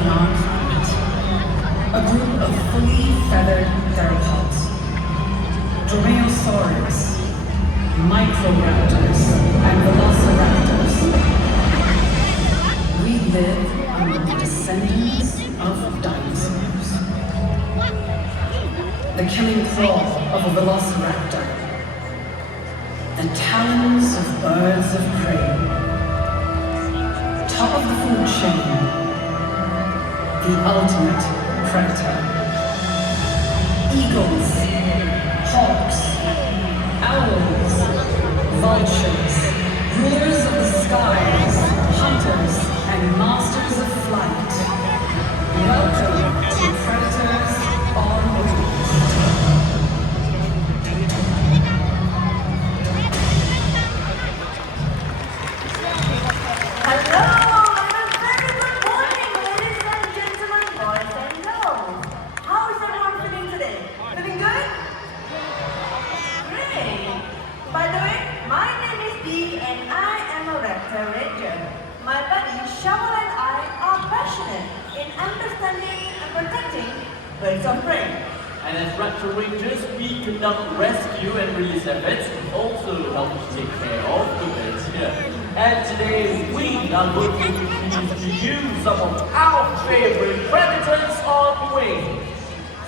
beyond planet. A group of fully feathered theropods. Dromaeosaurs, microraptors, and velociraptors. We live among the descendants of dinosaurs. The killing claw of a velociraptor. The talons of birds of prey. Top of the food chain. The ultimate predator. Eagles, hawks, owls, vultures, rulers of the skies, hunters, and masters of flight. Welcome to Predators on Wheels. Hello, and a very good morning, ladies and gentlemen, boys and girls. How is everyone feeling today? Feeling good? Great. By the way, my name is Dee and I am a raptor ranger. My buddy Shovel and I are passionate in understanding and protecting birds of prey. And as raptor rangers, we conduct rescue and release efforts, also help to take care of the birds here. And today we are going to introduce to you some of our favorite predators on wing.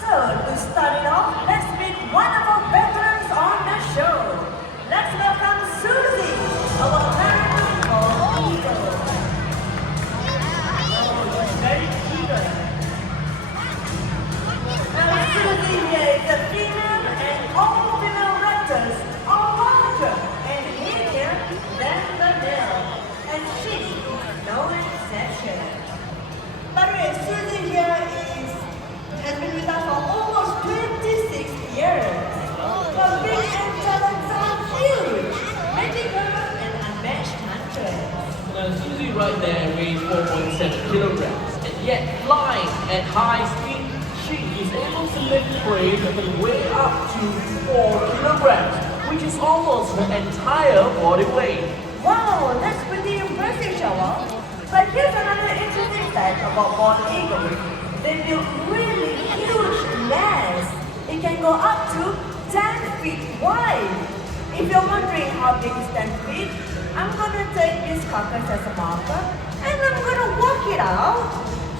So, to start it off, let's meet one of our veterans on the show. Let's welcome Susie, our American eagle. Oh, very eager. Now, Susie here is a female and all female raptors are larger and heavier than the male. And she is no exception. By the way, Susie here has been with us for almost 26 years. Her big and talons are huge, making her an unmatched huntress. Now Susie right there weighs 4.7 kilograms, and yet flying at high speed, she is able to lift prey that can weigh up to 4 kilograms, which is almost her entire body weight. Wow, that's pretty impressive, Shovel. But here's another interesting fact about bald eagles. They build really huge nests. It can go up to 10 feet wide. If you're wondering how big is 10 feet, I'm going to take this carcass as a marker and I'm going to work it out.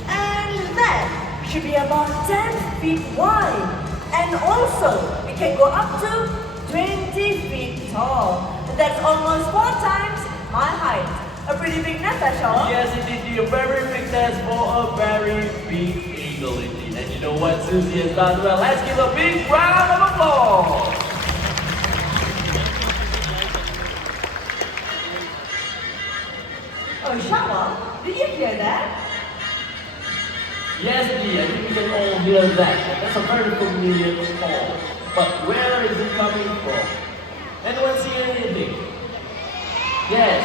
And that should be about 10 feet wide. And also, it can go up to 20 feet tall. That's almost 4 times my height. A pretty big nest, Shovel. Yes, indeed, a very big nest for a very big eagle indeed. And you know what Susie has done well? Let's give a big round of applause. Oh, Shovel, did you hear that? Yes, indeed, I think we can all hear that. That's a very familiar call. But where is it coming from? Anyone see anything? Yes.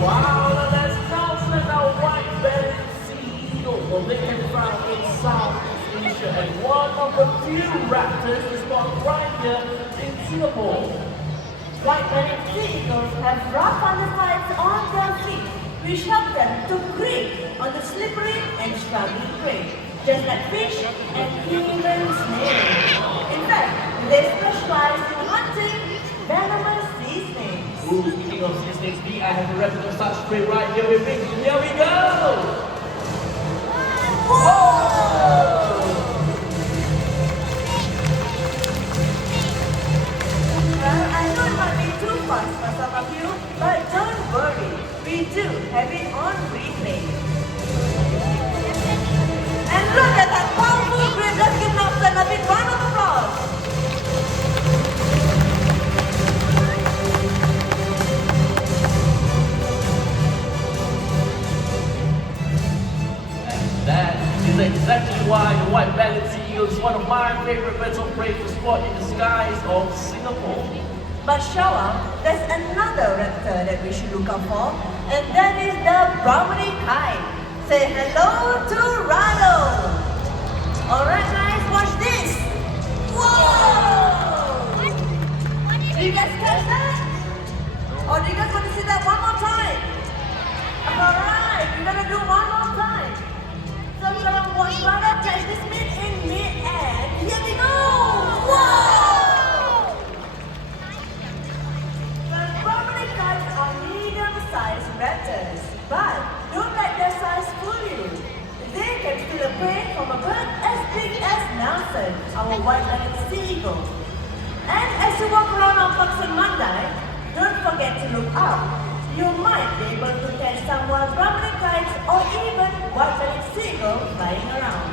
Wow, that's Nelson, our white-bellied sea eagle. Well, they can be found in Southeast Asia, and one of the few raptors is found right here in Singapore. White-bellied sea eagles have rough undersides on their feet, which help them to grip on the slippery and struggling prey, just like fish and even snails. In fact, they specialize in hunting venomous sea snakes. Ooh, speaking of sea snakes, I have a replica of such prey right here with me. Here we go! Whoa! Well, I know it might be too fast for some of you, but don't worry, we do have it on replay. And look at that powerful grip. Let's give Nelson a big round of applause. That is exactly why the white-bellied sea eagle is one of my favorite birds of prey to spot in the skies of Singapore. But Shovel, there's another raptor that we should look out for, and that is the Brahminy Kite. Say hello to Rado. Alright guys, watch this. Whoa! Did you guys catch that? Or do you guys want to see that one more time? Alright, we're gonna do one more time. So we're gonna watch Rado catch this meat in mid-air. Here we go! Whoa! The Brahminy kites are medium-sized raptors, but don't let their size fool you. They can steal a prey from a bird as big as Nelson, our white-bellied sea eagle. And as you walk around on Pakistan Monday, don't forget to look up. You might be able to catch some wild Brahminy kites or even white-bellied sea eagle flying around.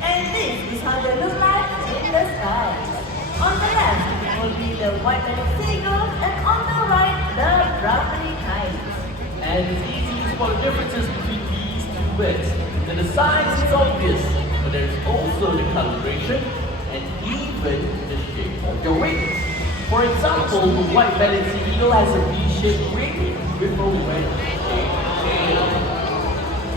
And this is how they look like in the sky. On the left will be the white-bellied sea eagle, and on the right, the Brahminy kite. And it's easy to spot the differences between these two birds. And the size is obvious, but there's also the coloration and even the shape of the wings. For example, the white-bellied sea eagle has a V-shaped wing with a wedge-shaped tail.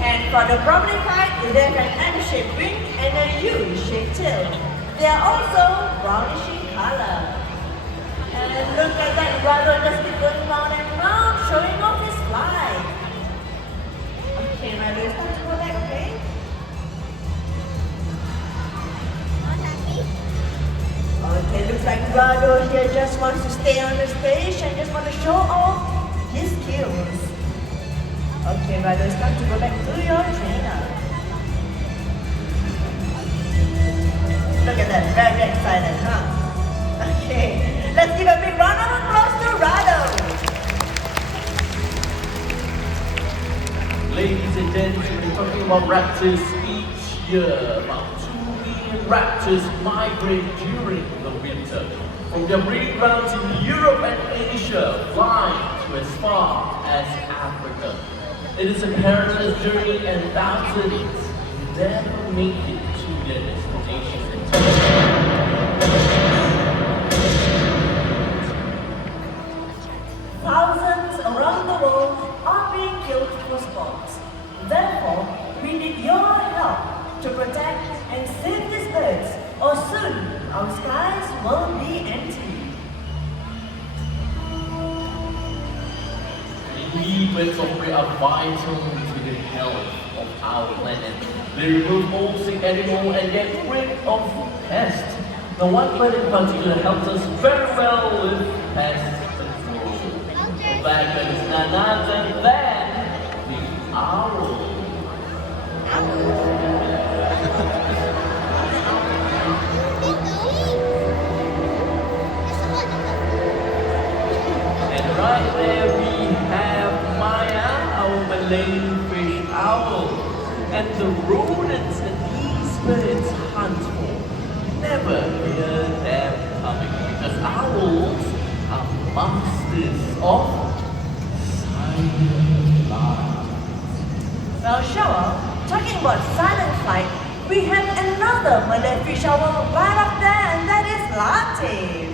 And for the Brahminy kite, they have an M-shaped wing and a U-shaped tail. They are also brownish in color. And look at that brother just keep going round and round, showing off his flight. Okay, my it's time to go back, okay? Okay, looks like Rado here just wants to stay on the stage and just want to show off his skills. Okay, Rado, it's time to go back to your trainer. Look at that, very excited, huh? Okay, let's give a big round of applause to Rado. Ladies and gentlemen, we're talking about raptors each year. About 2 million raptors migrate during the winter from their breeding grounds in Europe and Asia, flying to as far as Africa. It is a perilous journey and thousands never make it to their destination. Thousands around the world are being killed for sport. Therefore, we need your help to protect and save these birds, or soon our skies will be empty. Indeed, birds of prey are vital to the health of our planet. They remove all sick animals and get rid of pests. Now, one bird in particular helps us very well with pest control. That bird is none other than the owl. And right there we have Maya, our Malay fish owl. And the rodents that these birds hunt for never hear them coming, because owls are masters of silent flight. Now, Shower, talking about silent flight, we have another Malay fish owl right up there, and that is Latif.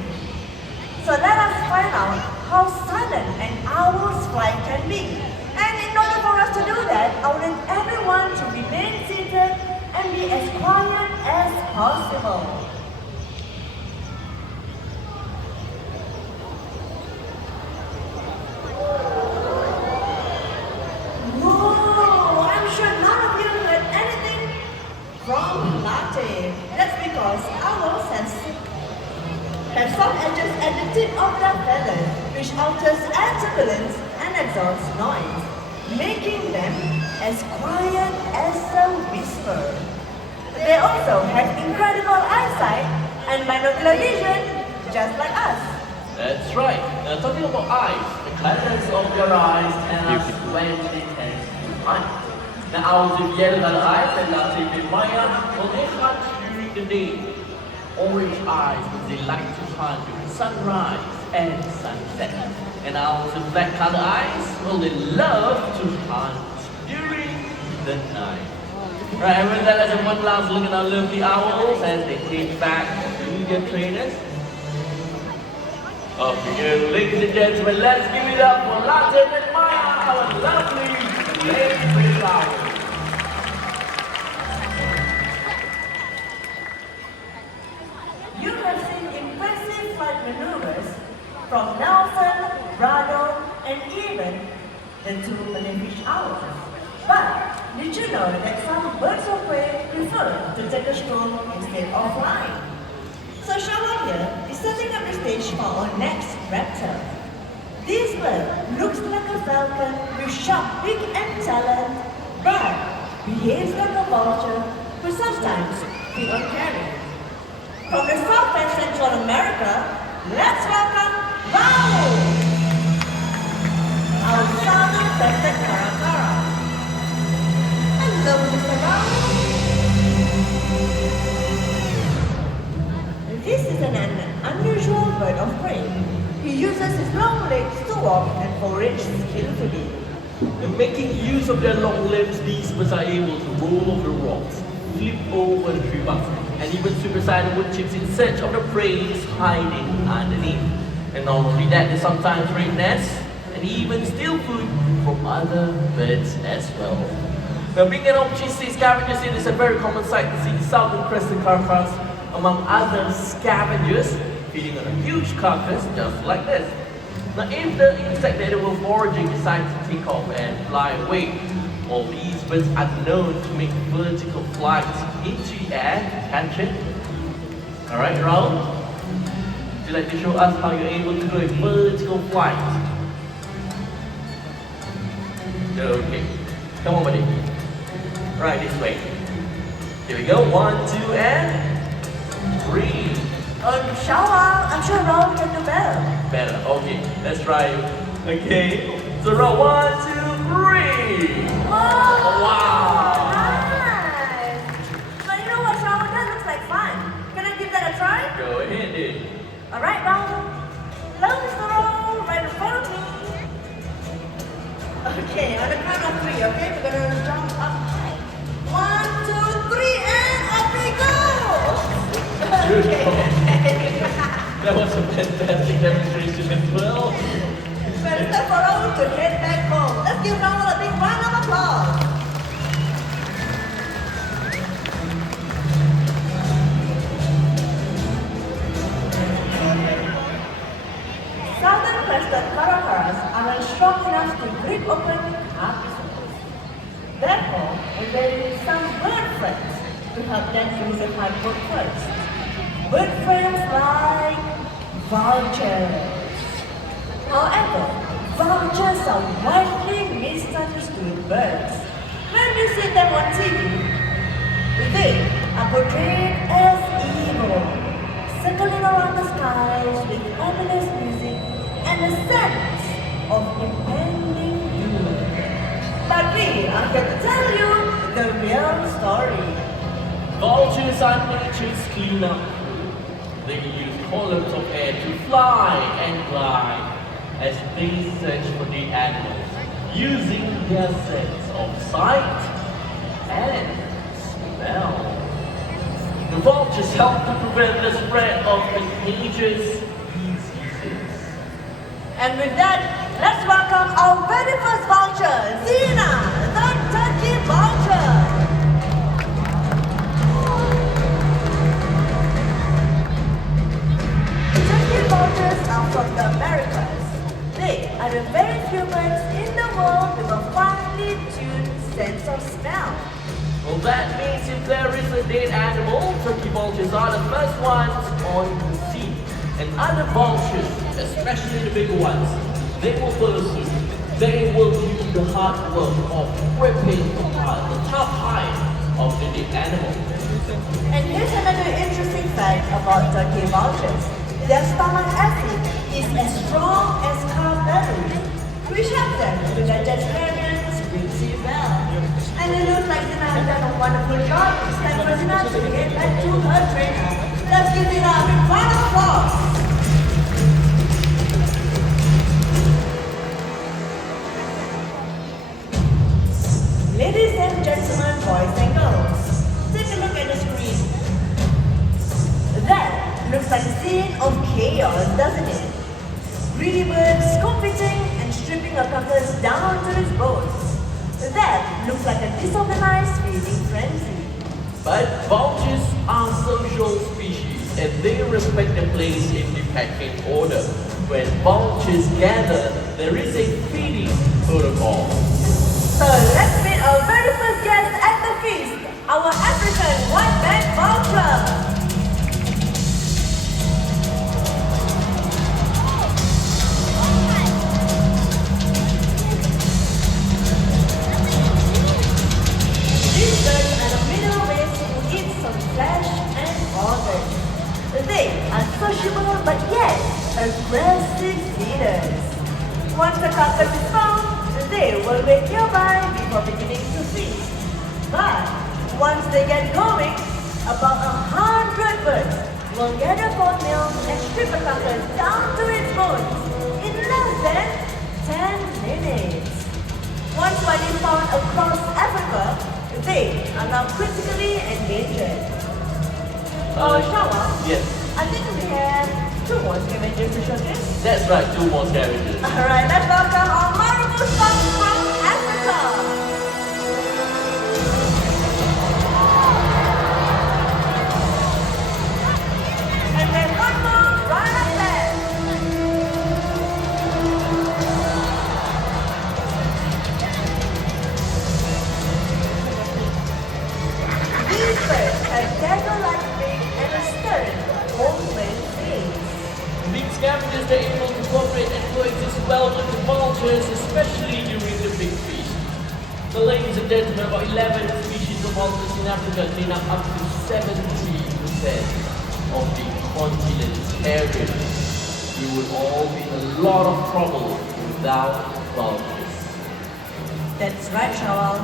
So let us find out how silent an owl's flight can be. And in order for us to do that, I want everyone to remain seated and be as quiet as possible. Whoa! I'm sure none of you heard anything from Latif. That's because owls have soft edges at the tip of their feathers, which alters air turbulence and exhausts noise, making them as quiet as a whisper. They also have incredible eyesight and binocular vision, just like us. That's right. Now, talking about eyes, the colors of their eyes tell us when they tend to hunt. Now, owls with yellow colored eyes and Latif with Maya, well, they hunt during the day. Orange eyes because they like to hunt during sunrise and sunset. And owls with black colored eyes, well, they love to hunt during the night. Right, everyone, let's have one last look at our lovely owls as they head back to their trainers. Okay, ladies and gentlemen, let's give it up for Latif and Maya, our lovely lady owls. You have seen impressive flight maneuvers from Nelson, Rado, and even the two Malay owls. But did you know that some birds of prey prefer to take a stroll instead of flying? So Shawan here is setting up the stage for our next raptor. This bird looks like a falcon with sharp beak and talons, but behaves like a vulture who sometimes feed on carrion. From the South and Central America, let's welcome Raul, our southern crested caracara. Hello, Mr. Raul. This is an unusual bird of prey. He uses his long legs to walk and forage skillfully. And making use of their long limbs, these birds are able to roll over rocks, flip over tree trunks, and even swim beside the wood chips in search of the prey hiding underneath. And not only that, they sometimes raid nests and even steal food from other birds as well. Now, being an opportunistic scavengers, it is a very common sight to see southern crested caracaras among other scavengers feeding on a huge carcass just like this. Now, if the insect that they were foraging decides to take off and fly away, all these birds are known to make vertical flights into the air to catch it. Alright, Raul? Would you like to show us how you're able to do a vertical flight? Okay. Come on, buddy. Right, this way. Here we go. 1, 2, and 3. Shawan, I'm sure Raul can do better. Better. Okay, let's try it. Okay. So, Raul, 1, 2, 3. Oh, Wow. nice! But you know what, Shawan? That looks like fun. Can I give that a try? Go ahead, dude. Alright, Raul. Hello, Mr. Raul, right in front of me. Okay, on the count of 3, okay? We're gonna jump up high. 1, 2, 3, and up we go! Good Okay. That was a fantastic demonstration as well. But it's time for Raul to head back home. Let's give Raul a big round of applause. Southern crested caracaras aren't strong enough to grip open carcasses. Therefore, there is some bird friends to help them crucify bird first. Bird friends like vultures. However, vultures are widely misunderstood birds. When you see them on TV, they are portrayed as evil, circling around the skies with ominous music and a sense of impending doom. But we are here to tell you the real story. Vultures are nature's cleanup crew. They use columns of air to fly and glide as they search for the animals, using their sense of sight and smell. The vultures help to prevent the spread of contagious diseases. And with that, let's welcome our very first vulture, Zina, the Turkey Vulture. Turkey vultures are from the Americas. They are the very few birds in the world with a finely tuned sense of smell. Well, that means if there is a dead animal, turkey vultures are the first ones on the scene. And other vultures, especially the big ones, they will follow suit. They will do the hard work of ripping apart the top hide of the dead animal. And here's another interesting fact about turkey vultures. Their stomach acid is as strong as cranberries, which helps them to digest carrions pretty well. And it looks like Zina has done a wonderful job. It's time for Zina to get back to her trainer. Let's give Zina a big round of applause. Ladies and gentlemen, boys and girls, take a look at the screen. That looks like a scene of chaos, doesn't it? Greedy birds competing and stripping a carcass down to its bones. That looks like a disorganized feeding frenzy. But vultures are social species and they respect their place in the pecking order. When vultures gather, there is a feeding protocol. So let's meet our very first guest at the feast, our African white-bellied vulture. These birds are the middle race who eat some flesh and organs. They are sociable but yet aggressive feeders. Once the carcass is found, they will wait nearby before beginning to feast. But once they get going, about 100 birds will gather for meals and strip the carcass down to its bones in less than 10 minutes. Once widely found across Africa, they are now critically endangered. Shawa, Yes, I think we have 2 more scavengers to showcase. that's right, 2 more scavengers. Alright, let's welcome our marvelous sons from Africa. And then one more right up there. These birds have dagger-like beak and a stern, open face. Being scavengers, they're able to cooperate and coexist well with the vultures, especially during the big feast. So ladies and gentlemen, about 11 species of vultures in Africa clean up to 70% of the continent's area. We would all be in a lot of trouble without vultures. That's right, Shawal.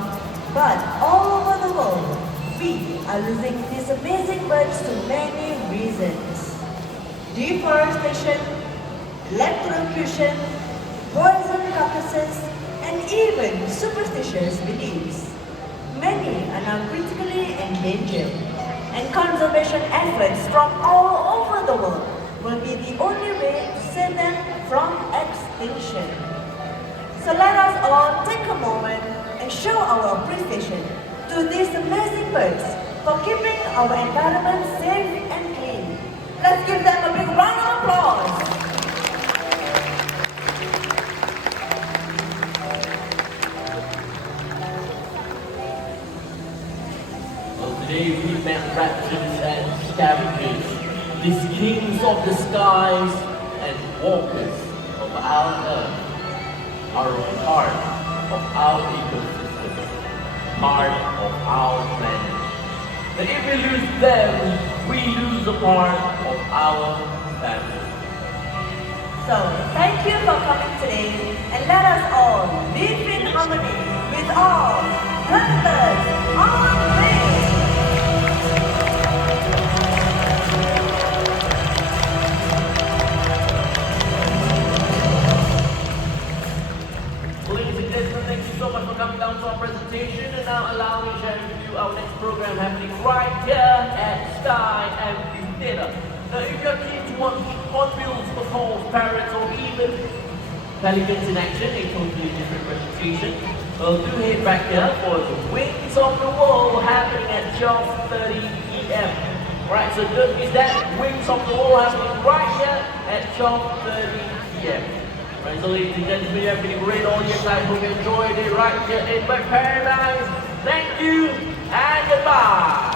But all over the world, we are losing these amazing birds to many reasons. Deforestation, electrocution, poison carcasses, and even superstitious beliefs. Many are now critically endangered, and conservation efforts from all over the world will be the only way to save them from extinction. So let us all take a moment and show our appreciation to these amazing birds for keeping our environment safe and clean. Let's give them a big round of applause. Well, today we met raptors and scavengers, these kings of the skies and walkers of our earth, are a part of our ecosystem, part of our planet. But if we lose them, we lose a part of our family. So thank you for coming today, and let us all live in harmony with all predators on wings. Ladies and gentlemen, thank you so much for coming down to our presentation, and now allow me to share with you our next program happening right here at Sky Amphitheatre. Now, if you're keen to watch hornbills, macaws, parrots, or even pelicans in action, a totally different presentation, well, do head back here for the Wings of the World happening at 12:30 p.m. Right, so don't miss that. Wings of the World happening right here at 12:30 p.m. Right, so ladies and gentlemen, you have been great audience. I hope you enjoyed it right here in my paradise. Thank you and goodbye.